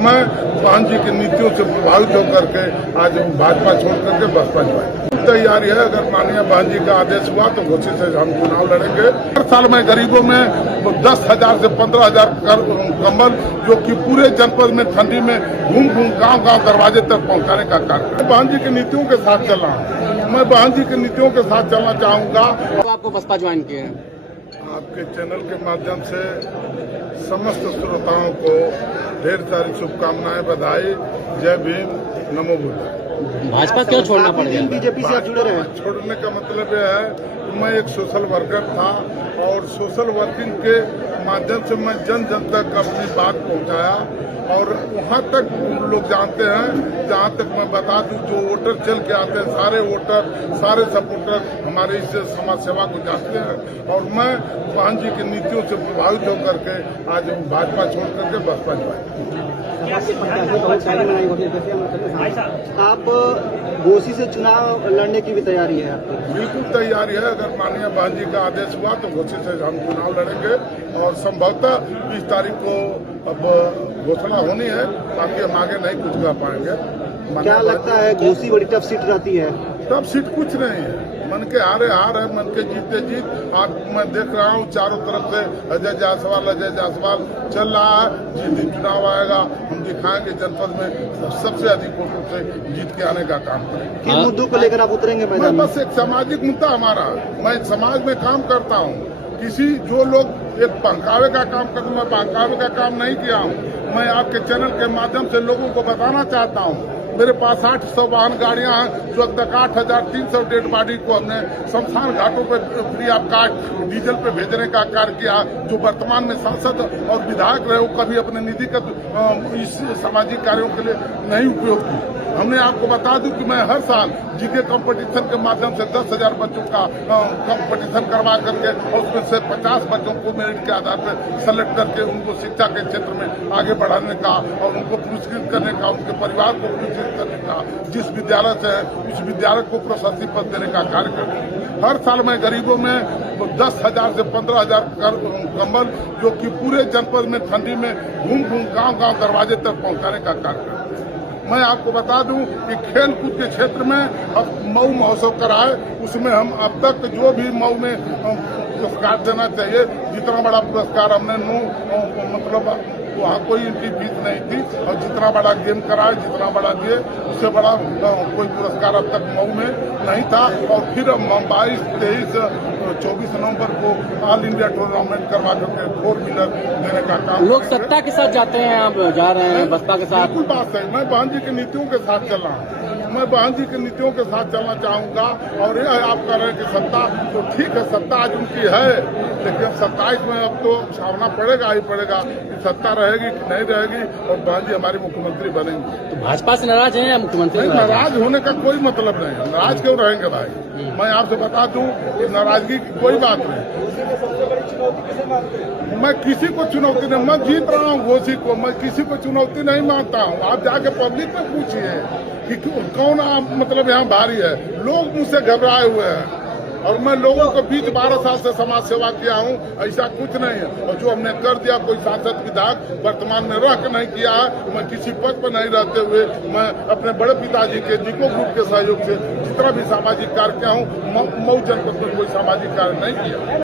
मैं बहन जी की नीतियों से प्रभावित होकर के आज भाजपा छोड़ करके बसपा ज्वाइन। तैयारी है, अगर माननीय बहन जी का आदेश हुआ तो घोषित से हम चुनाव लड़ेंगे। हर साल में गरीबों में 10,000 से 15,000 कंबल जो कि पूरे जनपद में ठंडी में घूम गांव दरवाजे तक पहुंचाने का कार्य बहन जी की नीतियों के साथ चल रहा हूँ। मैं बहन जी की नीतियों के साथ चलना चाहूँगा। आपको बसपा ज्वाइन किए हैं? आपके चैनल के माध्यम से समस्त श्रोताओं को ढेर सारी शुभकामनाएं, बधाई। जय भीम, नमो बुद्धाय। भाजपा क्यों छोड़ना पड़ गया? बीजेपी से आप जुड़े रहे? छोड़ने का मतलब यह है कि मैं एक सोशल वर्कर था और सोशल वर्किंग के माध्यम से मैं जन जन तक अपनी बात पहुंचाया और वहां तक लोग जानते हैं। जहां तक मैं बता दूं, जो वोटर चल के आते हैं, सारे वोटर, सारे सपोर्टर हमारे इस समाज सेवा को जानते हैं और मैं बहन जी की नीतियों से प्रभावित होकर के आज भाजपा छोड़ करके बसपा ज्वाइन। आप घोसी से चुनाव लड़ने की भी तैयारी है आपकी? बिल्कुल तैयारी है, अगर माननीय बहन जी का आदेश हुआ तो घोसी से हम चुनाव लड़ेंगे और संभवतः 20 तारीख को अब घोषणा होनी है, बाकी हम आगे नहीं कुछ कर पाएंगे। क्या लगता है घोसी बड़ी टफ सीट रहती है? टफ सीट कुछ नहीं है, मन के हारे हार है, मन के जीते जीत। आज मैं देख रहा हूँ चारों तरफ से अजय जायसवाल चल रहा है। जिस चुनाव आएगा हम दिखाएंगे जनपद में सबसे अधिक वोटों से जीत के आने का काम करेंगे। किन मुद्दों को लेकर आप उतरेंगे मैदान में? बस एक सामाजिक मुद्दा हमारा, मैं समाज में काम करता हूँ। किसी जो लोग एक बहकावे का काम करते, मैं बहकावे का काम नहीं किया हूँ। मैं आपके चैनल के माध्यम से लोगों को बताना चाहता हूँ, मेरे पास 800 वाहन गाड़ियां हैं। जो अब तक 8,300 डेड बॉडी को हमने शमशान घाटों पर फ्री ऑफ कास्ट डीजल पे भेजने का कार्य किया। जो वर्तमान में सांसद और विधायक रहे, वो कभी अपने निधि का इस सामाजिक कार्यों के लिए नहीं उपयोग की। हमने आपको बता दूं कि मैं हर साल जीके कंपटीशन के माध्यम से 10,000 बच्चों का कंपटीशन करवा करके और उसमें से 50 बच्चों को मेरिट के आधार पर सेलेक्ट करके उनको शिक्षा के क्षेत्र में आगे बढ़ाने का और उनको पुरस्कृत करने का, उनके परिवार को पुरस्कृत करने का, जिस विद्यालय से है उस विद्यालय को प्रशस्ति पद देने का कार्य करते हैं। हर साल मैं गरीबों में 10,000 से 15,000 कंबल जो कि पूरे जनपद में ठंडी में घूम गांव दरवाजे तक पहुंचाने का कार्य करते हैं। मैं आपको बता दूं कि खेल कूद के क्षेत्र में अब मऊ महोत्सव कराए, उसमें हम अब तक जो भी मऊ में पुरस्कार देना चाहिए, जितना बड़ा पुरस्कार हमने मतलब वहाँ कोई इनकी फीस नहीं थी और जितना बड़ा गेम कराए, जितना बड़ा दिए, उससे बड़ा कोई पुरस्कार अब तक मऊ में नहीं था। और फिर 22, 23, 24 नवंबर को ऑल इंडिया टूर्नामेंट करवा करके 4 व्हीलर देने का काम। लोग सत्ता के साथ जाते हैं, आप जा रहे हैं बसपा के साथ? बिल्कुल बात है, मैं बहन जी की नीतियों के साथ चल रहा हूँ। मैं बहन जी की नीतियों के साथ चलना चाहूँगा और ये आप कह रहे हैं कि सत्ता, तो ठीक है, सत्ता आज उनकी है, लेकिन अब 27 में अब तो सामना पड़ेगा ही पड़ेगा कि सत्ता रहेगी कि नहीं रहेगी और बहन जी हमारी मुख्यमंत्री बनेंगी। तो भाजपा से नाराज हैं या मुख्यमंत्री? नाराज होने का कोई मतलब नहीं है, नाराज क्यों रहेंगे भाई? मैं आपसे बता दूं कि नाराजगी की कोई बात नहीं। मैं किसी को चुनौती नहीं, मैं जीत रहा हूँ घोसी को, मैं किसी को चुनौती नहीं मानता हूँ। आप जाके पब्लिक में पूछिए कि कौन मतलब यहाँ भारी है। लोग मुझसे घबराए हुए हैं और मैं लोगों के बीच 12 साल से समाज सेवा किया हूँ, ऐसा कुछ नहीं है। और जो हमने कर दिया, कोई सांसद विधायक वर्तमान में रह के नहीं किया है। मैं किसी पद पर नहीं रहते हुए मैं अपने बड़े पिताजी के जिको ग्रुप के सहयोग से जितना भी सामाजिक कार्य किया हूँ, मऊ जनपद में कोई सामाजिक कार्य नहीं किया।